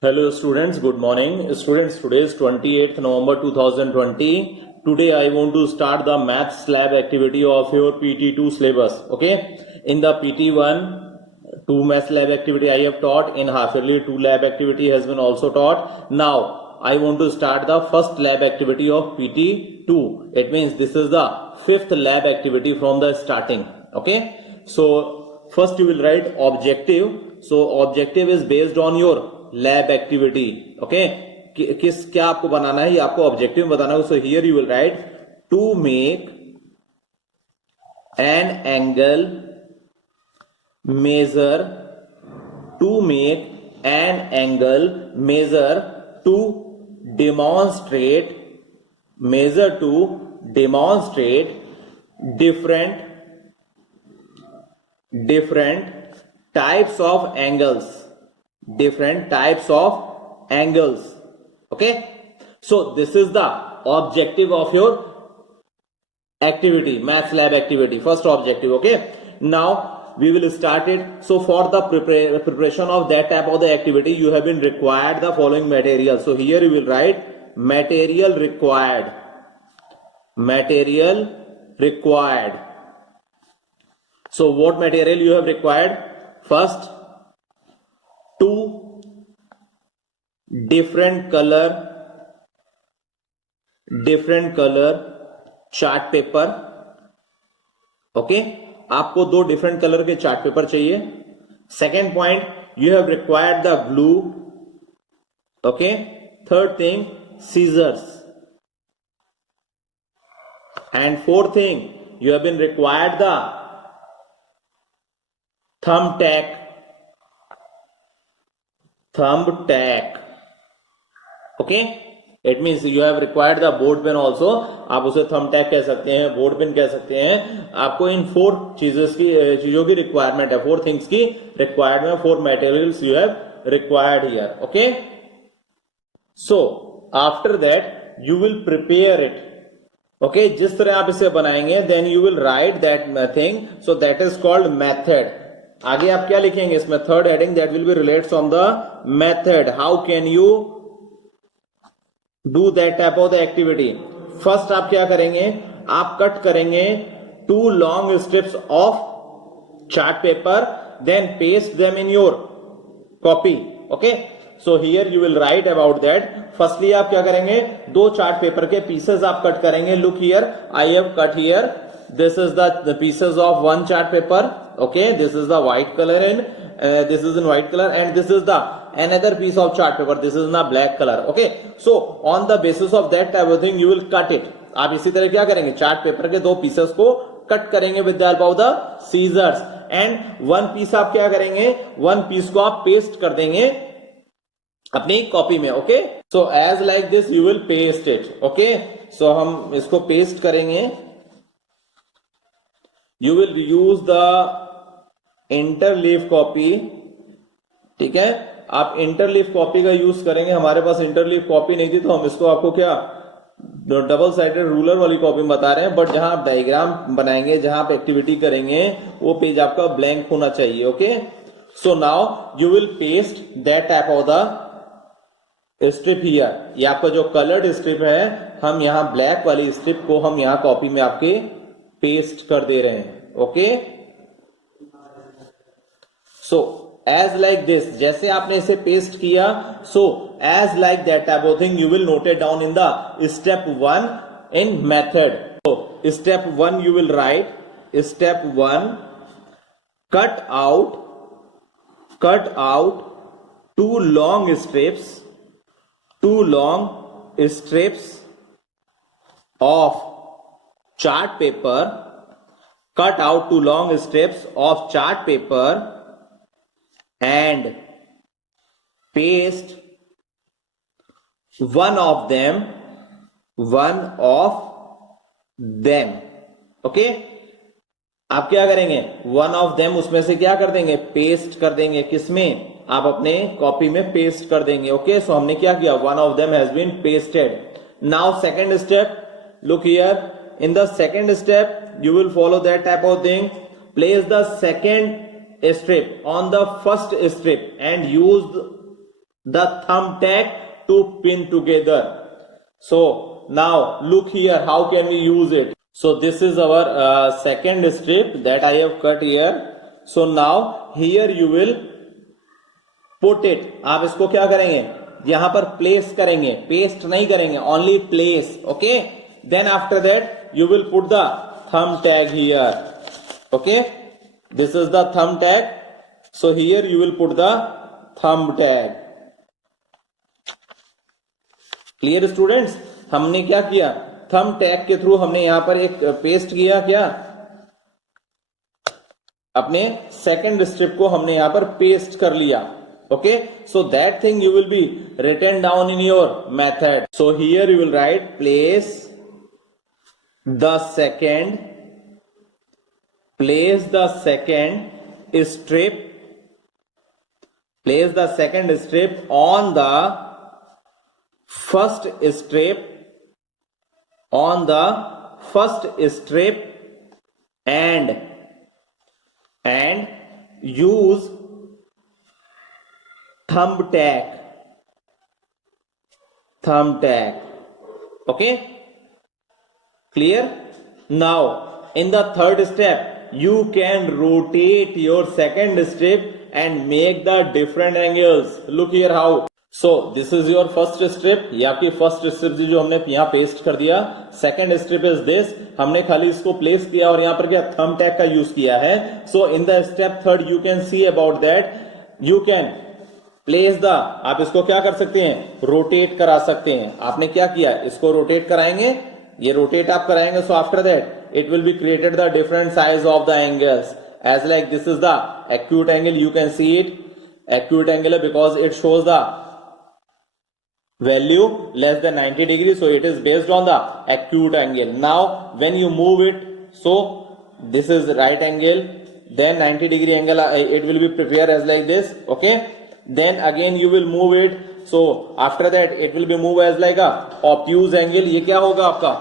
Hello students, good morning. Students, today is 28th November 2020. Today I want to start the maths lab activity of your PT2 syllabus. Okay. In the PT1, 2 maths lab activity I have taught. In half yearly 2 lab activity has been also taught. Now I want to start the first lab activity of PT2. It means this is the 5th lab activity from the starting. Okay. So first you will write objective. So objective is based on your lab activity. Okay, किस क्या आपको बनाना है, ये आपको objective में बताना है. So here you will write to make an angle measure, to make an angle measure to demonstrate, measure to demonstrate different types of angles, different types of angles. Okay, so this is the objective of your activity, maths lab activity, first objective. Okay, now we will start it. So for the preparation of that type of the activity, you have been required the following material. So here you will write material required, material required. So what material you have required? First, two different color chart paper. Okay, आपको दो different colour के chart paper चाहिए. Second point, you have required the glue. Okay, third thing, scissors. And fourth thing, you have been required the thumbtack. Okay, it means you have required the board pen also. आप उसे thumbtack कह सकते हैं, board pen कह सकते हैं. आपको इन 4 चीजों की रिक्वायरमेंट है, 4 थिंग्स की requirement, 4 materials you have required here. Okay, so after that you will prepare it. Okay, जिस तरह आप इसे बनाएंगे, then you will write that thing. So that is called method. आगे आप क्या लिखेंगे इसमें? Third heading, that will be related from the method. How can you do that type of the activity? First आप क्या करेंगे? आप कट करेंगे 2 long strips of chart paper, then paste them in your copy. Okay, so here you will write about that. Firstly आप क्या करेंगे? 2 chart paper के pieces आप कट करेंगे. Look here, I have cut here. This is the pieces of one chart paper. Okay, this is the white color and this is in white color, and this is the another piece of chart paper. This is in the black color. Okay, so on the basis of that type of thing you will cut it. आप इसी तरह क्या करेंगे? Chart paper के 2 pieces को cut करेंगे with the help of the scissors. And 1 piece आप क्या करेंगे? 1 पीस को आप पेस्ट कर देंगे अपनी कॉपी में. Okay, so as like this you will paste it. Okay, so हम इसको पेस्ट करेंगे. You will use the interleaf copy. ठीक है, आप इंटरलीफ कॉपी का यूज करेंगे. हमारे पास इंटरलीफ कॉपी नहीं थी, तो हम इसको आपको क्या डबल साइडेड रूलर वाली कॉपी में बता रहे हैं. बट जहां आप डायग्राम बनाएंगे, जहां आप एक्टिविटी करेंगे, वो पेज आपका ब्लैंक होना चाहिए. Okay, so now you will paste that type of the strip here. ये आपका जो कलर्ड स्ट्रिप है, हम यहां ब्लैक वाली स्ट्रिप को हम यहां कॉपी में आपके पेस्ट कर दे रहे हैं. Okay, so as like this, जैसे आपने इसे पेस्ट किया, so as like that type of thing you will note it down in the step 1 in method. So step 1 you will write, step 1, cut out 2 long strips of chart paper. Cut out 2 long strips of chart paper and paste one of them. Okay, आप क्या करेंगे? one of them उसमें से क्या कर देंगे? Paste कर देंगे. किसमें? आप अपने कॉपी में पेस्ट कर देंगे. ओके, सो हमने क्या किया? one of them has been pasted. Now second step, look here. In the second step, you will follow that type of thing. Place the second strip on the first strip and use the thumbtack to pin together. So now look here, how can we use it? So this is our second strip that I have cut here. So now here you will put it. आप इसको क्या करेंगे, यहां पर place करेंगे, paste नहीं करेंगे, only place. Okay, then after that you will put the thumb tag here. Okay, this is the thumb tag. So here you will put the thumb tag. Clear students? हमने क्या किया, thumb tag के through हमने यहां पर एक paste किया, क्या अपने सेकंड स्ट्रिप को हमने यहां पर पेस्ट कर लिया. Okay, so that thing you will be written down in your method. So here you will write place the second strip, place the second strip on the first strip, and use thumb tag. Okay, clear? Now in the third step you can rotate your second strip and make the different angles. Look here how. So this is your first strip, ये आपकी first strip जो हमने यहाँ paste कर दिया. Second strip is this, हमने खाली इसको प्लेस किया और यहाँ पर क्या थंब टैग का यूज किया है. So in the step third you can see about that, you can place the, आप इसको क्या कर सकते हैं, रोटेट करा सकते हैं. आपने क्या किया, इसको रोटेट कराएंगे, ये रोटेट आप कराएंगे. So after that it will be created the different size of the angles, as like this is the acute angle, you can see it acute angle because it shows the value less than 90 degrees, so it is based on the acute angle. Now when you move it, so this is right angle, then 90 degree angle, it will be prepared as like this. Okay, then again you will move it, so after that it will be moved as like a obtuse angle. ये क्या होगा आपका,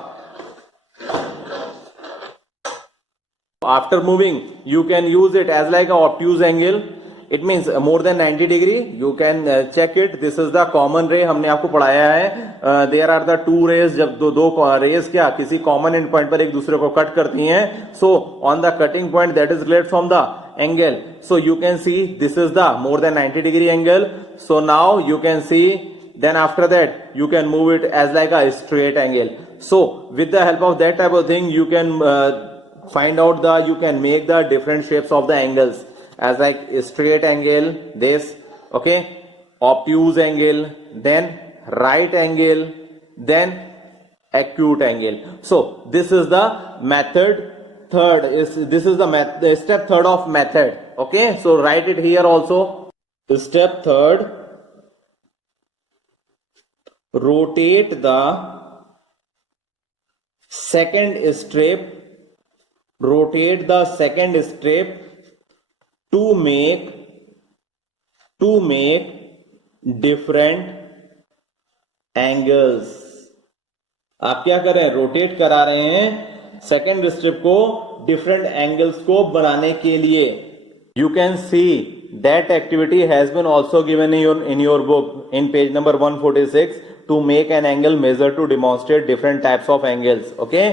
after moving you can use it as like a obtuse angle. It means more than 90 degree. You can check it. This is the common ray, हमने आपको पढ़ाया है. There are the two rays, जब दो rays क्या किसी common end point पर एक दूसरे को कट करती हैं. So on the cutting point that is related from the angle. So you can see this is the more than 90 degree angle. So now you can see, then after that you can move it as like a straight angle. So with the help of that type of thing you can find out you can make the different shapes of the angles, as like straight angle, this, okay, obtuse angle, then right angle, then acute angle. So this is the method third, this is the step third of method. Okay, so write it here also. Step third, rotate the second strip to make different angles. आप क्या कर रहे हैं, rotate करा रहे हैं second strip को different angles को बनाने के लिए. You can see that activity has been also given in your book in page number 146 to make an angle measure to demonstrate different types of angles. Okay,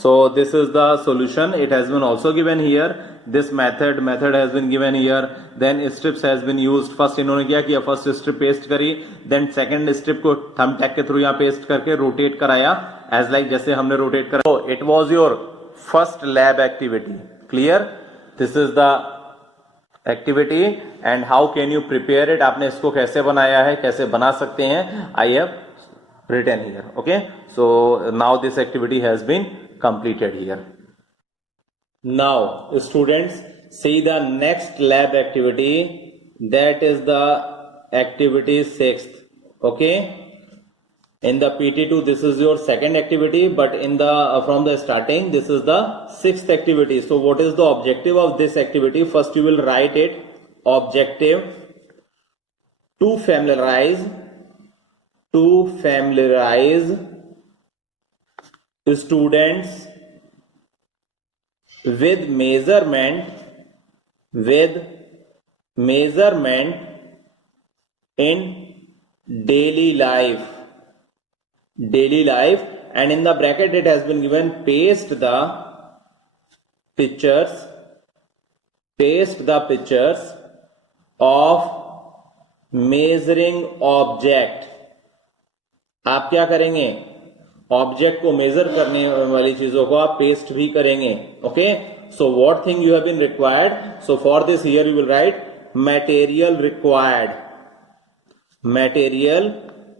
so this is the solution. It has been also given here. This method has been given here. Then strips has been used. First इन्होंने क्या किया, first strip paste करी, then second strip को thumb tag के through यहाँ paste करके rotate कराया, as like जैसे हमने रोटेट करा. So it was your first lab activity. Clear? This is the activity and how can you prepare it. आपने इसको कैसे बनाया है, कैसे बना सकते हैं, I have written here. Okay, so now this activity has been completed here. Now students, see the next lab activity, that is the activity 6th. Okay, in the PT2 this is your second activity, but in the from the starting this is the 6th activity. So what is the objective of this activity? First you will write it. Objective: to familiarize students with measurement in daily life, and in the bracket it has been given paste the pictures of measuring object. आप क्या करेंगे, object को major करने वाली चीजों को आप paste भी करेंगे. Okay, so what thing you have been required, so for this here you will write material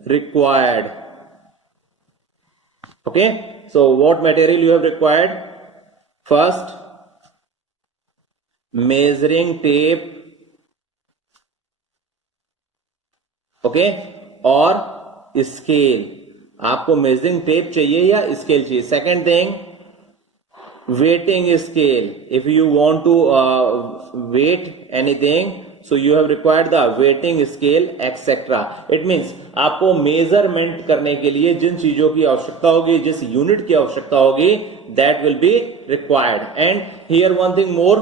required. Okay, so what material you have required? First, measuring tape, okay, और scale. आपको measuring tape चाहिए या scale चाहिए. Second thing, weighting scale. If you want to weight anything, so you have required the weighting scale, etc. It means आपको measurement करने के लिए जिन चीजों की आवश्यकता होगी, जिस यूनिट की आवश्यकता होगी, that will be required. And here one thing more,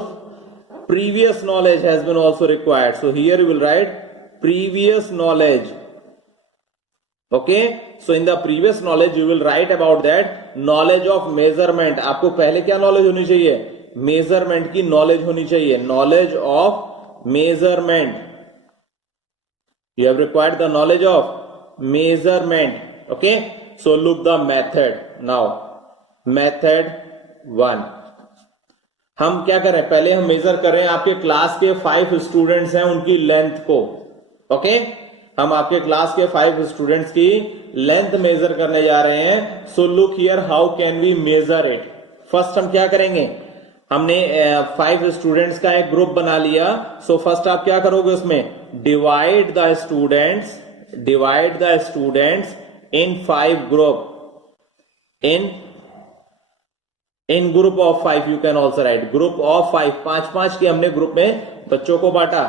previous knowledge has been also required. So here you will write previous knowledge. Okay, so in the previous knowledge you will write about that knowledge of measurement. आपको पहले क्या knowledge होनी चाहिए, measurement की knowledge होनी चाहिए. Knowledge of measurement, you have required the knowledge of measurement. Okay, so look the method now. Method 1, हम क्या कर रहे हैं, पहले हम मेजर कर रहे हैं आपके क्लास के 5 स्टूडेंट्स हैं, उनकी लेंथ को. ओके, हम आपके क्लास के 5 स्टूडेंट्स की लेंथ मेजर करने जा रहे हैं. So look here, how can we measure it. First हम क्या करेंगे, हमने 5 स्टूडेंट्स का एक ग्रुप बना लिया. सो फर्स्ट आप क्या करोगे, उसमें divide the students in 5 group, in group of 5. You can also write group of 5. 5 की हमने ग्रुप में बच्चों को बांटा.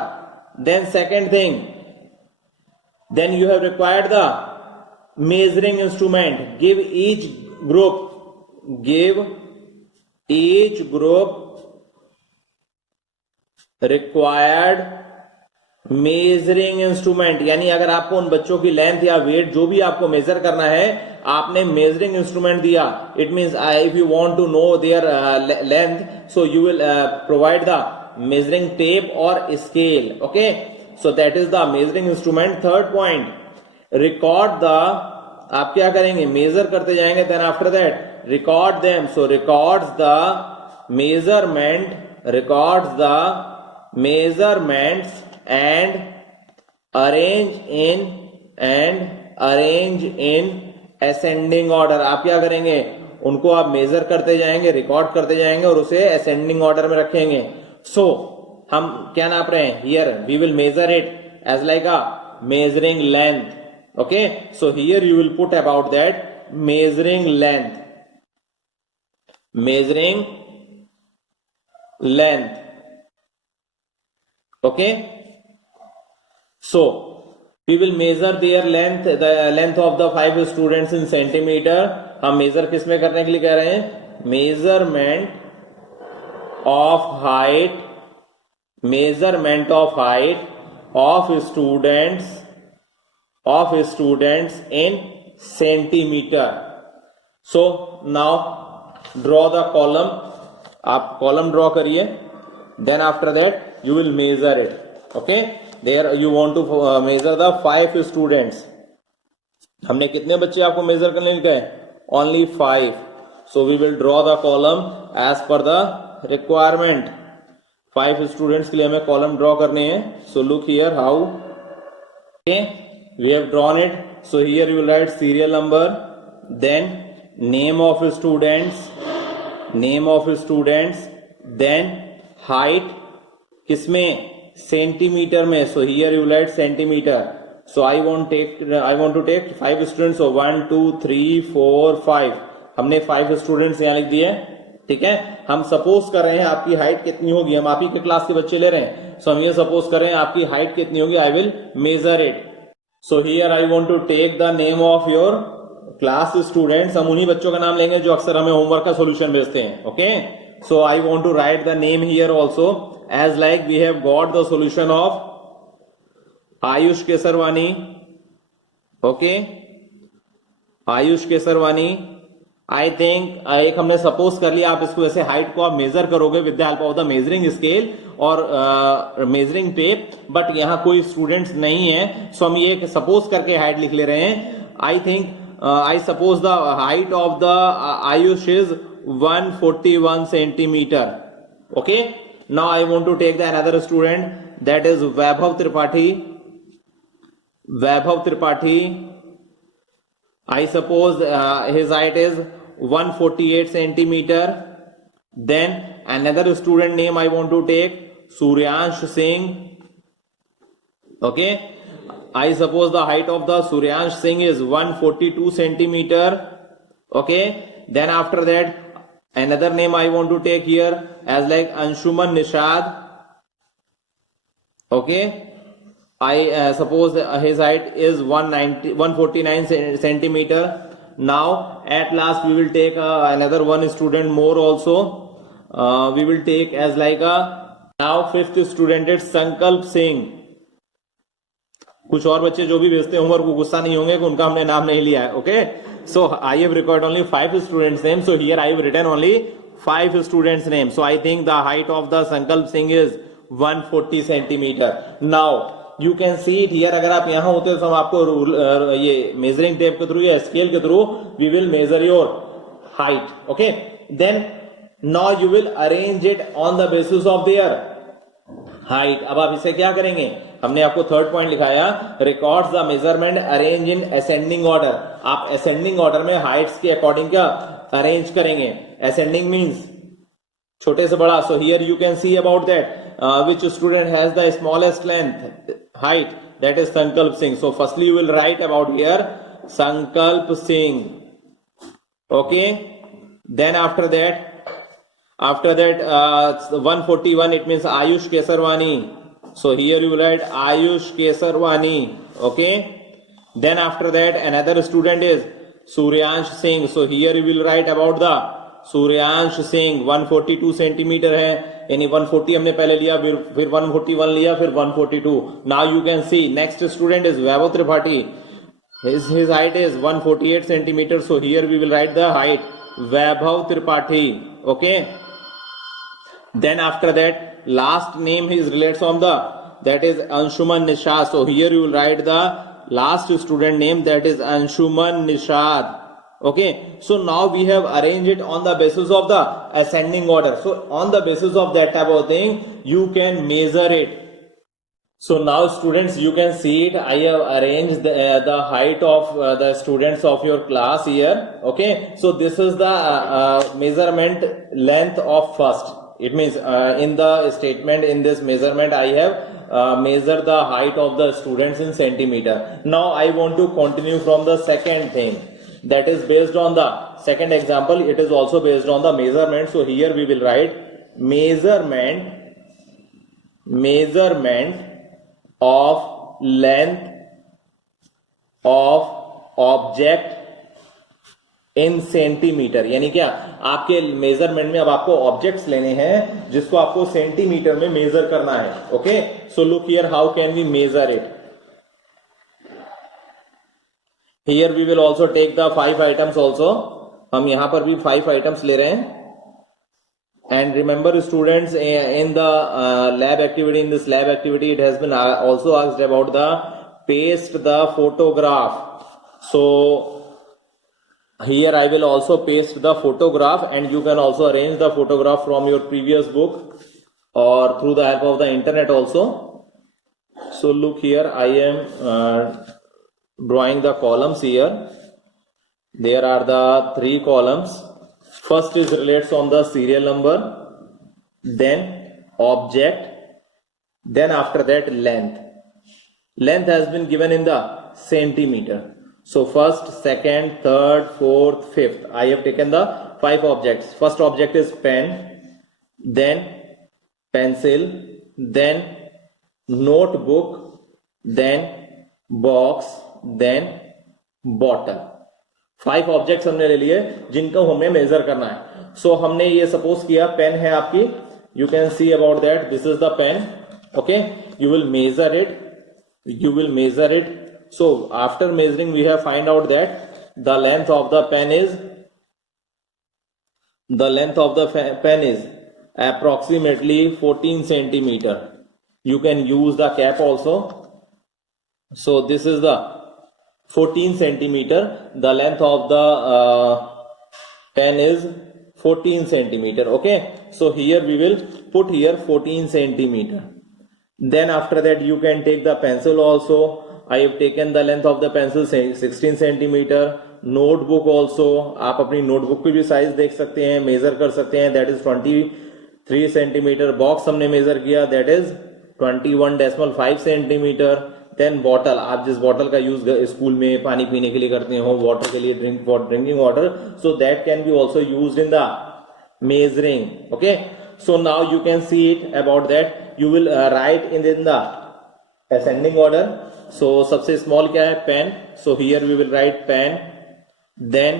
Then second thing, then you have required the measuring instrument. Give each group required measuring instrument. यानी अगर आपको उन बच्चों की लेंथ या वेट जो भी आपको मेजर करना है, आपने मेजरिंग इंस्ट्रूमेंट दिया. It means if you want to know their length, so you will provide the measuring tape or scale. Okay, so that is the measuring instrument. Third point, record the, आप क्या करेंगे, major करते जाएंगे. then after that record them. so records the measurements and arrange in ascending order. आप क्या करेंगे, उनको आप मेजर करते जाएंगे, रिकॉर्ड करते जाएंगे और उसे असेंडिंग ऑर्डर में रखेंगे. सो हम क्या नाप रहे हैं, here we will measure it as like a measuring length. Okay, so here you will put about that measuring length. Okay, so we will measure their length, the length of the 5 students in centimetre. हम measure किस में करने के लिए कह रहे हैं, measurement of height of students in centimeter. So now draw the column. आप column draw करिए. Then after that you will measure it. Okay, there you want to measure the 5 students. हमने कितने बच्चे आपको मेजर करने के लिए, only 5. So we will draw the column as per the requirement. 5 students के लिए हमें कॉलम ड्रॉ करने हैं. So look here how we have drawn it. So here you will write serial number, then name of students, then height किसमें, centimetre में. So here you will write centimetre. So I want to take 5 students. So 1 2 3 4 5. हमने 5 students यहां लिख दिए. ठीक है, हम suppose कर रहे हैं आपकी हाइट कितनी होगी, हम आप ही के क्लास के बच्चे ले रहे हैं. सो हम ये सपोज कर रहे हैं आपकी हाइट कितनी होगी, I will measure it. So here I want to take the name of your class students. हम उन्हीं बच्चों का नाम लेंगे जो अक्सर हमें होमवर्क का सोल्यूशन भेजते हैं. Okay, so I want to write the name here also as like we have got the solution of Ayush Kesarwani, okay, Ayush Kesarwani, I think एक हमने सपोज कर लिया, आप इसको ऐसे हाइट को आप मेजर करोगे with the help of the measuring scale और मेजरिंग टेप, बट यहाँ कोई स्टूडेंट्स नहीं है, सो हम ये सपोज करके हाइट लिख ले रहे हैं. I think I suppose the height of the Ayush is 141 centimeter. Okay. Now I want to take the another student, that is Vaibhav Tripathi. Vaibhav Tripathi. I suppose his height is 148 centimeter. Then another student name I want to take, Suryansh Singh. Okay. I suppose the height of the Suryansh Singh is 142 centimeter. Okay. Then after that, another name I want to take here as like Anshuman Nishad. Okay. I suppose his height is 149 centimeter. Now at last we will take another one student more also. We will take as like now fifth student is Sankalp Singh. कुछ और बच्चे जो भी भेजते हैं homework को गुस्सा नहीं होंगे कि उनका हमने नाम नहीं लिया है. Okay, so I have record only 5 students name, so here I have written only 5 students name. So I think the height of the Sankalp Singh is 140 centimetre. Now you can see it here. अगर आप यहां होते तो हम आपको ये measuring tape के through या स्केल के through we will measure your height. Okay, then now you will arrange it on the basis of their height. अब आप इसे क्या करेंगे, हमने आपको थर्ड पॉइंट लिखाया, records the measurement arrange in ascending order. आप असेंडिंग ऑर्डर में हाइट्स के अकॉर्डिंग क्या अरेंज करेंगे. असेंडिंग मींस छोटे से बड़ा. So here you can see about that which student has the smallest length height, that is Sankalp Singh. So firstly you will write about here Sankalp Singh. Okay, then after that 141 it means Ayush Kesarwani. So here you write Ayush Kesarwani. Okay, then after that another student is Suryansh Singh. So here you will write about the Suryansh Singh. 142 centimetre है, यानी 140 हमने पहले लिया, फिर 141 लिया, फिर 142. Now you can see next student is Vaibhav Tripathi. His height is 148 centimeters. So here we will write the height Vaibhav Tripathi. Okay. Then after that last name is relates on the, that is Anshuman Nishad. So here you will write the last student name, that is Anshuman Nishad. Okay, so now we have arranged it on the basis of the ascending order. So on the basis of that type of thing you can measure it. So now students you can see it, I have arranged the height of the students of your class here. Okay, so this is the measurement length of first. It means in the statement, in this measurement I have measured the height of the students in centimeter. Now I want to continue from the second thing, that is based on the second example. It is also based on the measurement. So here we will write measurement of length of object in centimetre. यानी क्या, आपके measurement में अब आपको objects लेने हैं जिसको आपको सेंटीमीटर में मेजर करना है. Okay, so look here how can we measure it. Here we will also take the 5 items also. हम यहां पर भी 5 आइटम्स ले रहे हैं. And remember students, in the lab activity, in this lab activity it has been also asked about the paste the photograph. So here I will also paste the photograph, and you can also arrange the photograph from your previous book or through the help of the internet also. So look here, I am drawing the columns here. There are the 3 columns. First is relates on the serial number, then object, then after that length. Length has been given in the centimeter. So first, second, third, fourth, fifth. I have taken the 5 objects. First object is pen, then pencil, then notebook, then box, then bottle. 5 objects हमने ले लिए जिनको हमें major करना है. सो हमने ये suppose किया पेन है आपकी. You can see about that, this is the pen. Okay, you will measure it So after measuring, we have find out that the length of the pen is approximately 14 centimeter. You can use the cap also. So this is the 14 centimeter. The length of the pen is 14 centimeter. Okay, so here we will put here 14 centimeter. Then after that you can take the pencil also. I have taken the length of the pencil 16 centimeter. Notebook also, आप अपनी notebook की भी size देख सकते हैं, major कर सकते हैं, दैट इज 23 सेंटीमीटर. बॉक्स हमने मेजर किया, that is 21.5 centimetre. Then bottle, आप जिस बॉटल का यूज स्कूल में पानी पीने के लिए करते हो, वाटर के लिए, drinking water, so that can be also use in the measuring. Okay, so now you can see it about that. You will write in the ascending order. So सबसे स्मॉल क्या है? Pen. So here we will write pen, then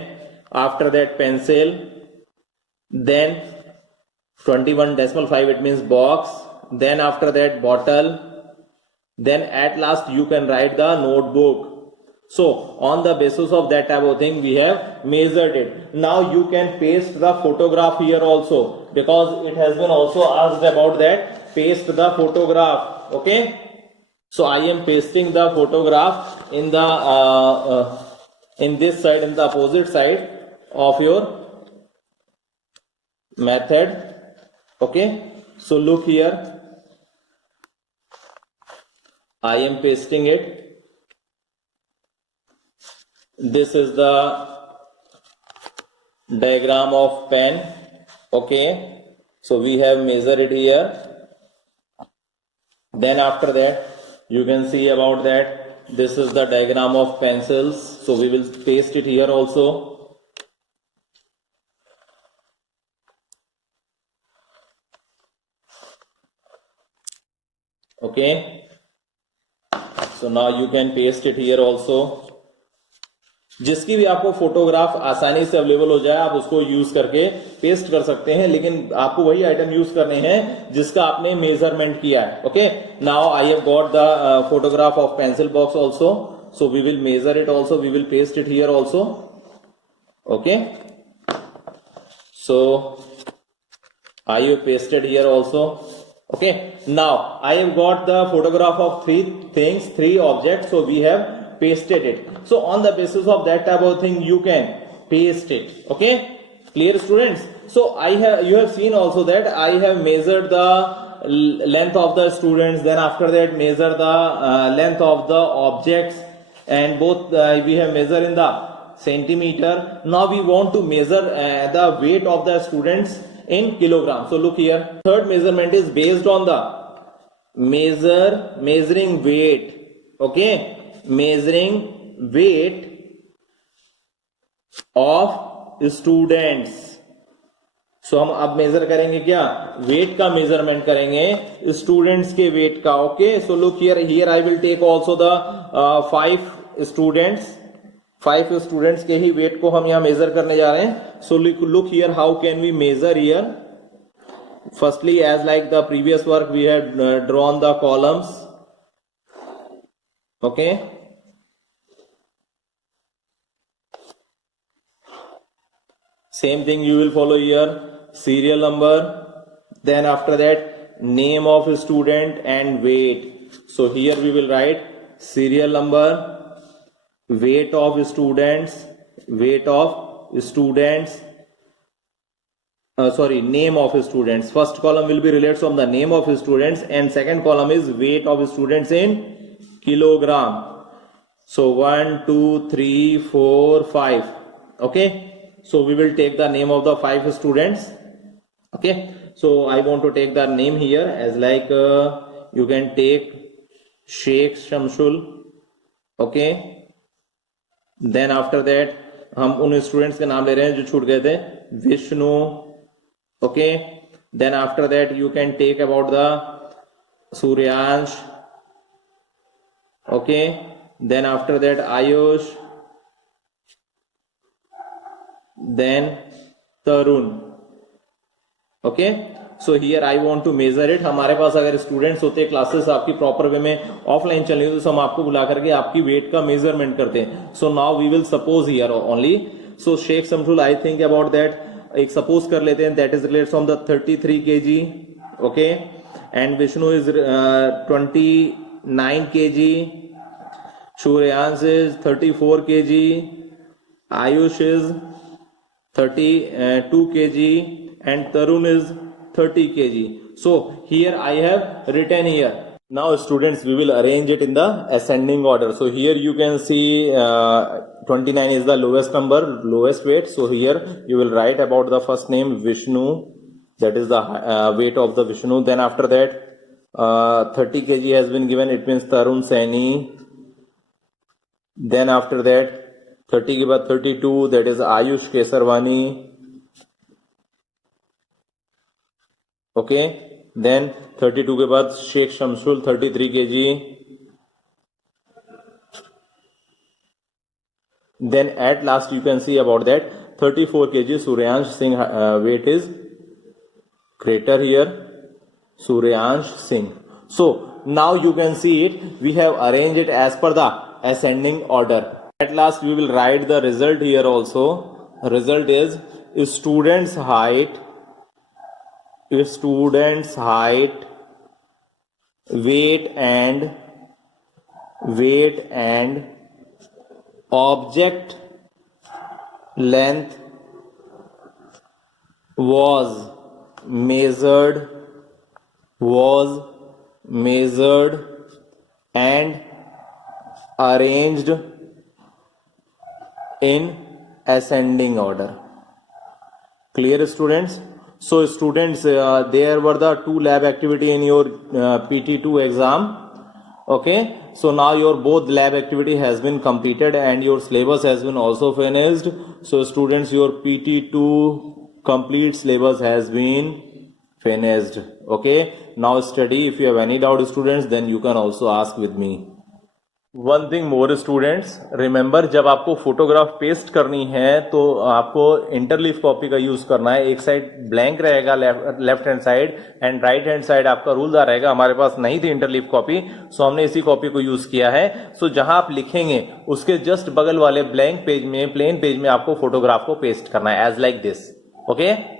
after that pencil, then 21.5, it means box, then after that bottle, then at last you can write the notebook. So on the basis of that type of thing we have measured it. Now you can paste the photograph here also, because it has been also asked about that. Paste the photograph. Okay, so I am pasting the photograph in the in this side, in the opposite side of your method. Okay, so look here, I am pasting it. This is the diagram of pen. Okay, so we have measured it here. Then after that you can see about that. This is the diagram of pencils, so we will paste it here also. Okay, so now you can paste it here also. जिसकी भी आपको photograph आसानी से available हो जाए, आप उसको use करके पेस्ट कर सकते हैं, लेकिन आपको वही आइटम यूज करने हैं जिसका आपने मेजरमेंट किया है. Okay, now I have got the photograph of pencil box also, so we will measure it also, we will paste it here also. Okay, so I have pasted here also. Okay, now I have got the photograph of three objects, so we have pasted it. So on the basis of that type of thing you can paste it. Okay, clear students? So you have seen also that I have measured the length of the students, then after that measure the length of the objects, and both we have measured in the centimeter. Now we want to measure the weight of the students in kilogram. So look here, third measurement is based on the measuring weight. Okay, measuring weight of students. So हम अब major करेंगे क्या? Wait का measurement करेंगे students के weight का. Okay, so look here I will take also the 5 students के ही वेट को हम यहां मेजर करने जा रहे हैं. So look here, how can we measure here? Firstly, as like the previous work, we had drawn the columns. Okay, same thing you will follow here. Serial number, then after that name of student and weight. So here we will write serial number, weight of students, name of students. First column will be related from the name of students, and second column is weight of students in kilogram. So 1 2 3 4 5. Okay, so we will take the name of the 5 students. Okay, so I want to take the name here as like you can take Sheikh Shamsul. Okay, then after that हम उन students के नाम ले रहे हैं जो छूट गए थे. Vishnu. Okay, then after that you can take about the Suryansh. Okay, then after that Ayush, then Tarun. Okay, so here I want to measure it. हमारे पास अगर स्टूडेंट्स होते, क्लासेस आपकी प्रॉपर वे में ऑफलाइन चल रही है, तो हम आपको बुला करके आपकी वेट का मेजरमेंट करते हैं. So now we will suppose here only. So Sheikh Samshul, I think about that. एक सपोज कर लेते हैं, that is related from the 33 kg. Okay, and Vishnu is 29 kg. Shuryansh is 34 kg. Ayush is 32 kg and Tarun is 30 kg. So here I have written here. Now students, we will arrange it in the ascending order. So here you can see 29 is the lowest number, lowest weight. So here you will write about the first name Vishnu. That is the weight of the Vishnu. Then after that 30 kg has been given. It means Tarun Saini. Then after that 30 के बाद 32, that is Ayush Kesarwani. Okay, then 32 के बाद Sheikh Shamsul 33 kg. Then at last you can see about that 34 kg Suryansh Singh weight is greater here, Suryansh Singh. So now you can see it, we have arranged it as per the ascending order. At last we will write the result here also. Result is student's height, weight and object length was measured and arranged in ascending order. Clear students? So students, there were the 2 lab activity in your PT2 exam. Okay, so now your both lab activity has been completed and your syllabus has been also finished. So students, your PT2 complete syllabus has been finished. Okay, now study. If you have any doubt students, then you can also ask with me. One thing more students, remember, जब आपको photograph paste करनी है तो आपको इंटरलीफ copy का use करना है. एक साइड ब्लैंक रहेगा left hand side and right hand side आपका रूलदार रहेगा. हमारे पास नहीं थी इंटरलीफ कॉपी, सो हमने इसी कॉपी को यूज किया है. सो जहां आप लिखेंगे उसके जस्ट बगल वाले ब्लैंक पेज में, प्लेन पेज में आपको फोटोग्राफ को पेस्ट करना है एज लाइक दिस. ओके.